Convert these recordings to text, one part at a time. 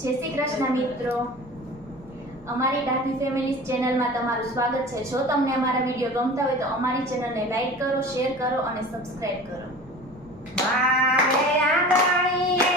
જય શ્રી કૃષ્ણ મિત્રો, અમારી ડાભી ફેમિલીઝ ચેનલમાં તમારું સ્વાગત છે। જો તમને અમારા વિડીયો ગમતા હોય તો અમારી ચેનલને લાઈક કરો, શેર કરો અને સબસ્ક્રાઇબ કરો। મારે આંગણીએ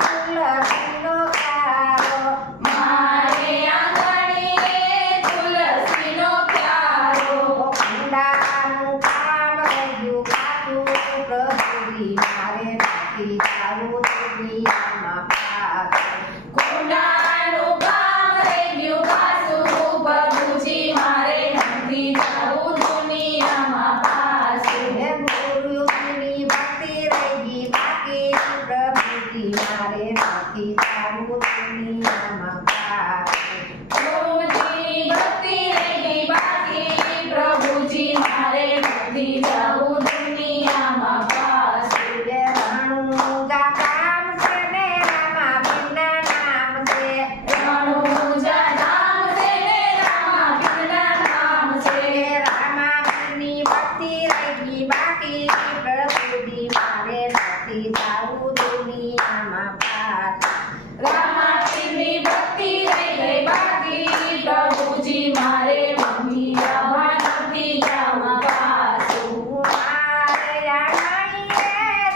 તુલસીનો ક્યારો, મારે આંગણીએ તુલસીનો ક્યારો, કુંડાનું કામ રહ્યું કાચું, પ્રભુજી મારે નથી જાવું દુનિયામાં પાછું। કુંડાનું કામ રહી ગયું કાચું, પ્રભુજી મારે નથી જાવું દુનિયામાં પાછું। હે ગુરુજીની ભક્તિ રહી ગઈ બાકી, પ્રભુજી મારે નથી જાવું દુનિયામાં પાછું। ગુરુજીની ભક્તિ રહી ગઈ બાકી, પ્રભુજી મારે નથી જાવું દુનિયામાં પાછું। હે રણુજા કામ છે ને રામા બિના નામ છે, રણુજા નામ છે ને રામાપીરના નામ છે। હે રામાની ભક્તિ રહી ગઈ બાકી, પ્રભુજી મારે નથી જાવું દુનિયામાં પાછું। રામાપીરની ભક્તિ રહી ગઈ બાકી, પ્રભુજી મારે નથી જાવા નથી જાવા પાછું। મારે આંગણીએ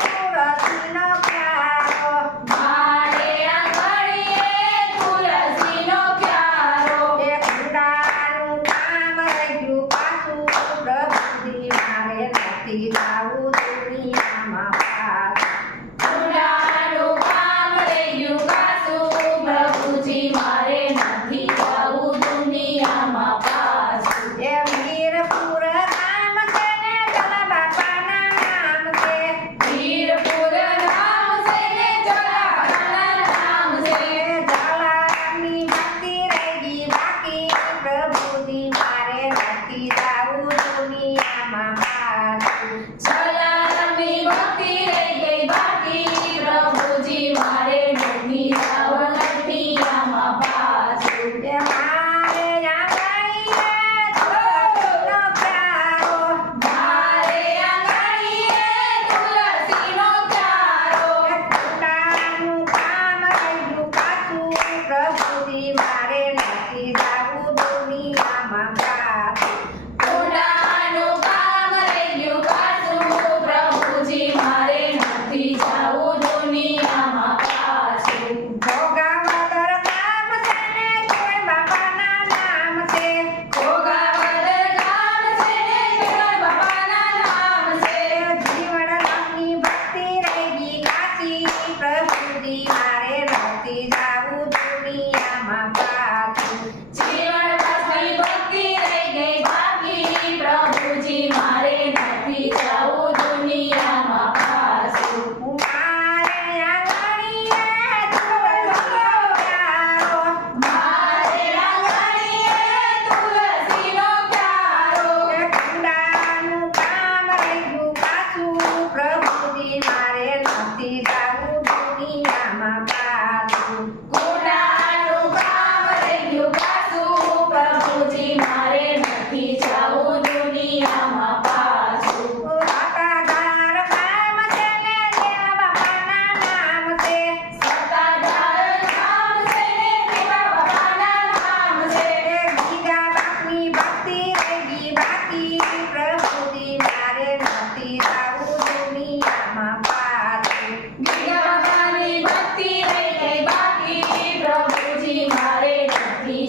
તુલસીનો ક્યારો, મારે આંગણીએ તુલસીનો ક્યારો, હે કુંડાનું કામ રહ્યું પાછું, પ્રભુજી મારે નથી જાવું દુનિયામાં પાછું। કુંડાનું કામ રહી ગયું કાચું, પ્રભુજી મારે નથી જાવું દુનિયામાં પાછું। હે વીરપુર નામ છે ને જલાબાપાના નામ છે, વીરપુર નામ છે ને જલારામના નામ છે। હે જલારામની ભક્તિ રહી ગઈ બાકી, પ્રભુજી મારે નથી જાવું દુનિયામાં પાછું। જલારામની ભક્તિ રહી ગઈ બાકી, પ્રભુજી મારે નથી જાવું દુનિયામાં પાછું। હે મારે આંગણીએ તુલસીનો ક્યારો, મારે આંગણીએ તુલસીનો ક્યારો, હે કુંડાનું કામ રહ્યું કાચું, પ્રભુજી મારે નથી જાવું દુનિયામાં પાછું। કુંડાનું કામ રહી ગયું કાચું, પ્રભુજી મારે નથી જાવું દુનિયામાં પાછું। ભોગાવદર ગામ છે ને જોઈ બાપાના નામ છે, ઘોઘાવદર ગામ છે ને જય બાપાના નામ છે। જીવણની ભક્તિ રહી ગઈ કાચી, પ્રભુજી મારે નથી જાવું દુનિયામાં પાછું। જીવનદાસની ભક્તિ રહી ગઈ બાકી, પ્રભુજી મારે નથી જાવું દુનિયામાં પાછું। મારે આંગણીએ તુલસીનો ક્યારો, મારે આંગણીએ તુલસીનો ક્યારો, હે કુંડાનું કામ રહ્યું કાચું, પ્રભુજી મારે નથી જાવું દુનિયામાં પાછું। કુંડાનું કામ રહી ગયું કાચું, પ્રભુજી મારે નથી જાવું દુનિયામાં પાછું। સત્તાધાર ગામ છે ને દેવાબાપાના નામ છે, સત્તાધાર નામ છે ને દેવા બાપાના નામ છે। હે ગીગા બાપની ભક્તિ રહી ગઈ બાકી, પ્રભુજી મારે નથી જાવું દુનિયામાં પાછું। ગીગા બાપાની ભક્તિ રહી ગઈ બાકી, પ્રભુજી મારે નથી